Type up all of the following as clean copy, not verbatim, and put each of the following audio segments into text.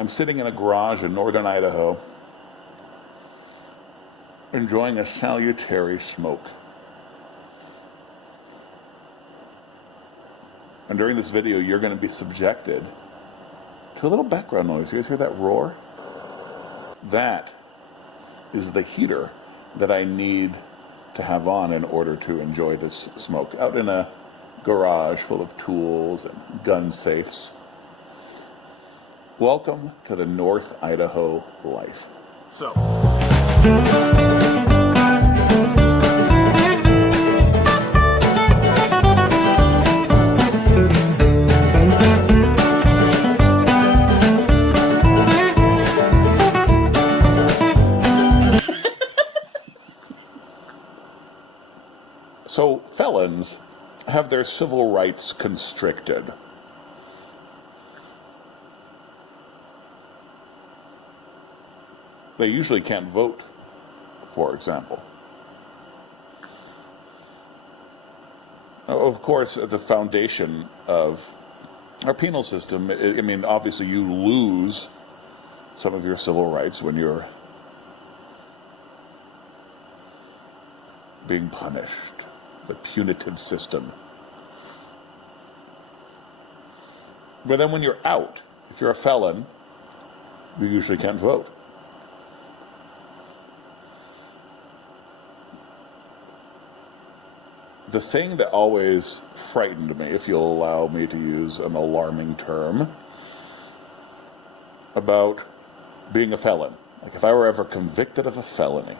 I'm sitting in a garage in northern Idaho, enjoying a salutary smoke. And during this video, you're going to be subjected to a little background noise. You guys hear that roar? That is the heater that I need to have on in order to enjoy this smoke out in a garage full of tools and gun safes. Welcome to the North Idaho life. So. So felons have their civil rights constricted. They usually can't vote, for example. Of course, at the foundation of our penal system, I mean, obviously you lose some of your civil rights when you're being punished. The punitive system. But then when you're out, if you're a felon, you usually can't vote. The thing that always frightened me, if you'll allow me to use an alarming term, about being a felon, like if I were ever convicted of a felony,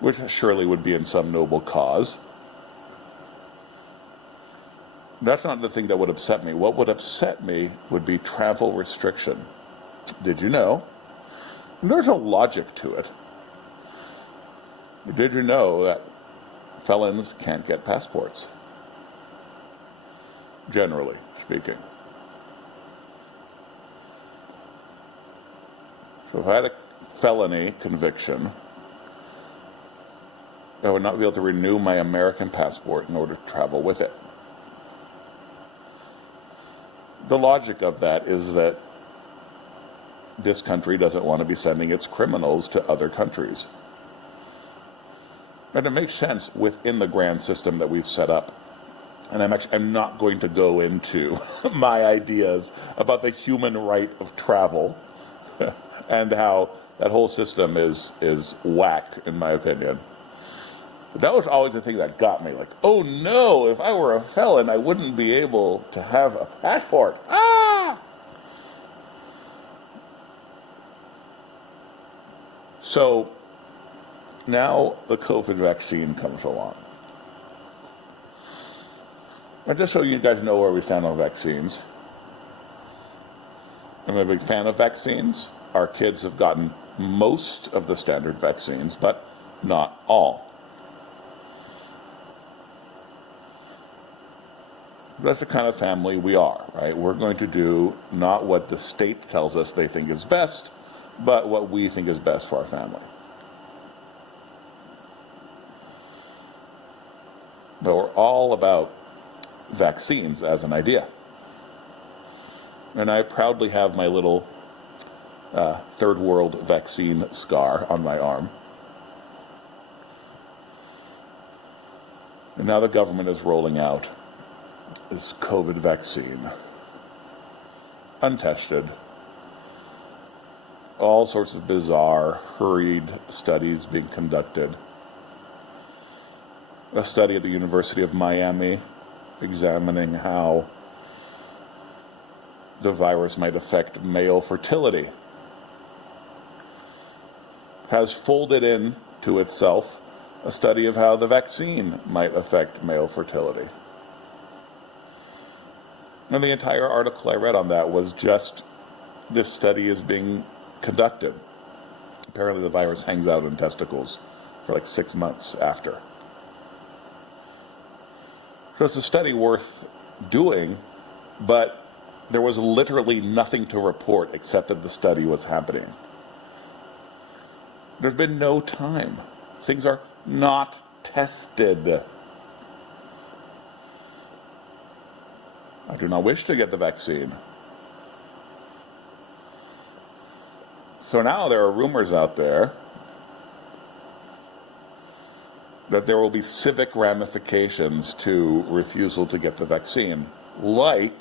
which surely would be in some noble cause. That's not the thing that would upset me. What would upset me would be travel restriction. Did you know? There's no logic to it. Did you know that felons can't get passports? Generally speaking. So if I had a felony conviction, I would not be able to renew my American passport in order to travel with it. The logic of that is that this country doesn't want to be sending its criminals to other countries. And it makes sense within the grand system that we've set up. And I'm not going to go into my ideas about the human right of travel and how that whole system is whack, in my opinion. That was always the thing that got me, like, oh no, if I were a felon, I wouldn't be able to have a passport. Ah! So, now the COVID vaccine comes along. And just so you guys know where we stand on vaccines, I'm a big fan of vaccines. Our kids have gotten most of the standard vaccines, but not all. That's the kind of family we are, right? We're going to do not what the state tells us they think is best, but what we think is best for our family. But we're all about vaccines as an idea. And I proudly have my little third world vaccine scar on my arm. And now the government is rolling out this COVID vaccine, untested, all sorts of bizarre, hurried studies being conducted. A study at the University of Miami examining how the virus might affect male fertility has folded in to itself a study of how the vaccine might affect male fertility. And the entire article I read on that was just this study is being conducted. Apparently the virus hangs out in testicles for like 6 months after. So it's a study worth doing, but there was literally nothing to report except that the study was happening. There's been no time. Things are not tested. I do not wish to get the vaccine. So now there are rumors out there that there will be civic ramifications to refusal to get the vaccine, like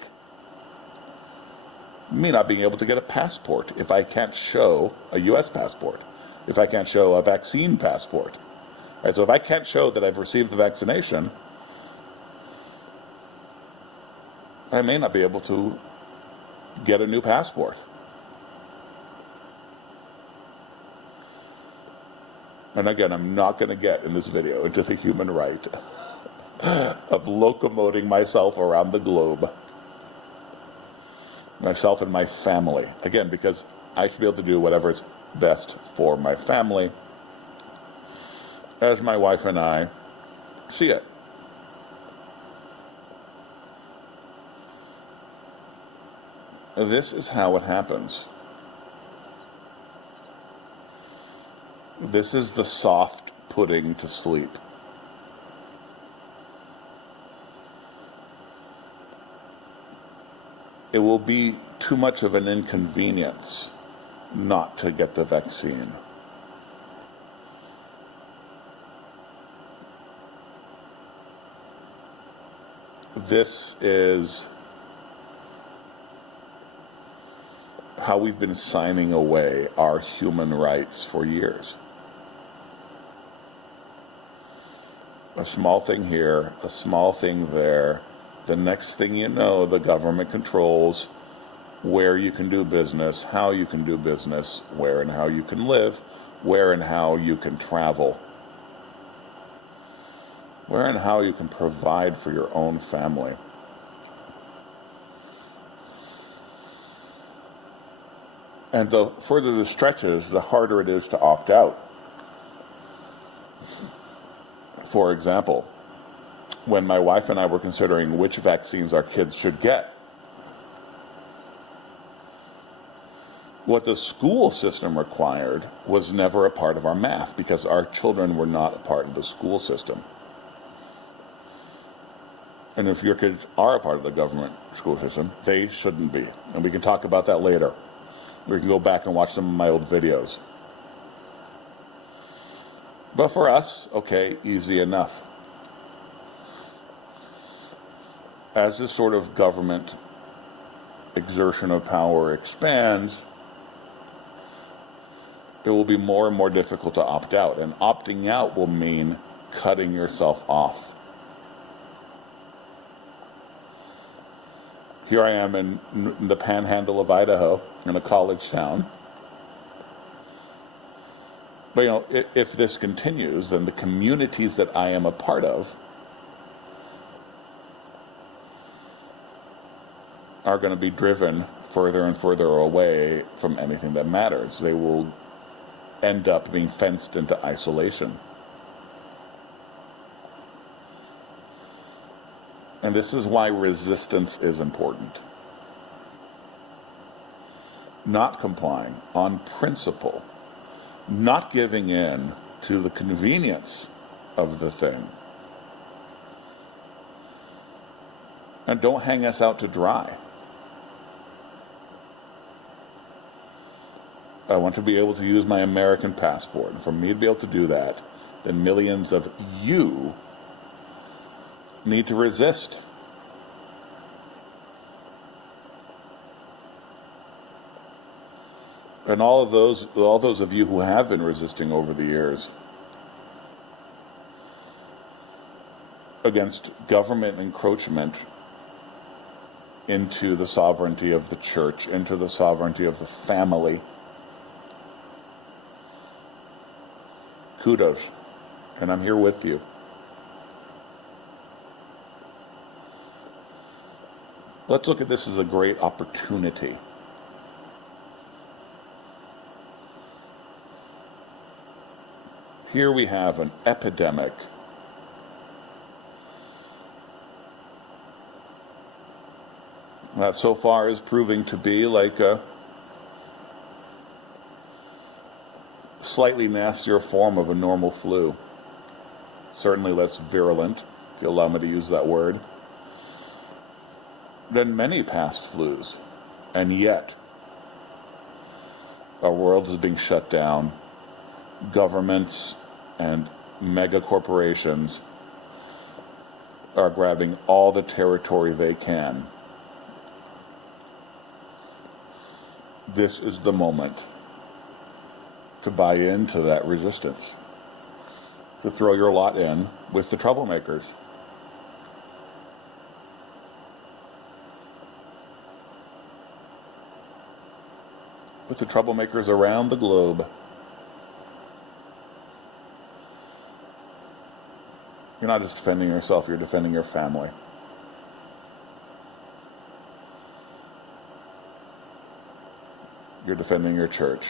me not being able to get a passport if I can't show a U.S. passport, if I can't show a vaccine passport. Right, so if I can't show that I've received the vaccination, I may not be able to get a new passport. And again, I'm not going to get in this video into the human right of locomoting myself around the globe, myself and my family. Again, because I should be able to do whatever is best for my family, as my wife and I see it. This is how it happens. This is the soft putting to sleep. It will be too much of an inconvenience not to get the vaccine. This is how we've been signing away our human rights for years. A small thing here, a small thing there. The next thing you know, the government controls where you can do business, how you can do business, where and how you can live, where and how you can travel, where and how you can provide for your own family. And the further the stretches, the harder it is to opt out. For example, when my wife and I were considering which vaccines our kids should get, what the school system required was never a part of our math because our children were not a part of the school system. And if your kids are a part of the government school system, they shouldn't be. And we can talk about that later. We can go back and watch some of my old videos. But for us, okay, easy enough. As this sort of government exertion of power expands, it will be more and more difficult to opt out. And opting out will mean cutting yourself off. Here I am in the panhandle of Idaho, in a college town. But, you know, if this continues, then the communities that I am a part of are going to be driven further and further away from anything that matters. They will end up being fenced into isolation. And this is why resistance is important. Not complying on principle, not giving in to the convenience of the thing. And don't hang us out to dry. I want to be able to use my American passport. And for me to be able to do that, then millions of you need to resist. And all those of you who have been resisting over the years against government encroachment into the sovereignty of the church, into the sovereignty of the family, kudos. And I'm here with you. Let's look at this as a great opportunity. Here we have an epidemic that so far is proving to be like a slightly nastier form of a normal flu. Certainly less virulent, if you allow me to use that word, than many past flus. And yet, Our world is being shut down. Governments and mega corporations are grabbing all the territory they can. This is the moment to buy into that resistance, to throw your lot in with the troublemakers. With the troublemakers around the globe. You're not just defending yourself, you're defending your family. You're defending your church.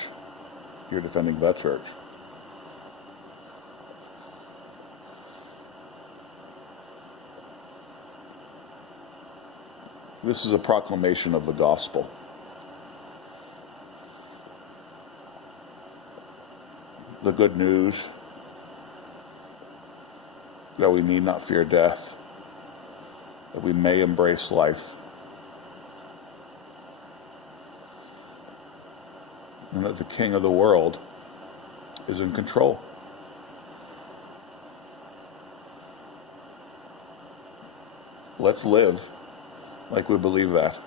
You're defending the church. This is a proclamation of the gospel. The good news that we need not fear death, that we may embrace life, and that the King of the world is in control. Let's live like we believe that.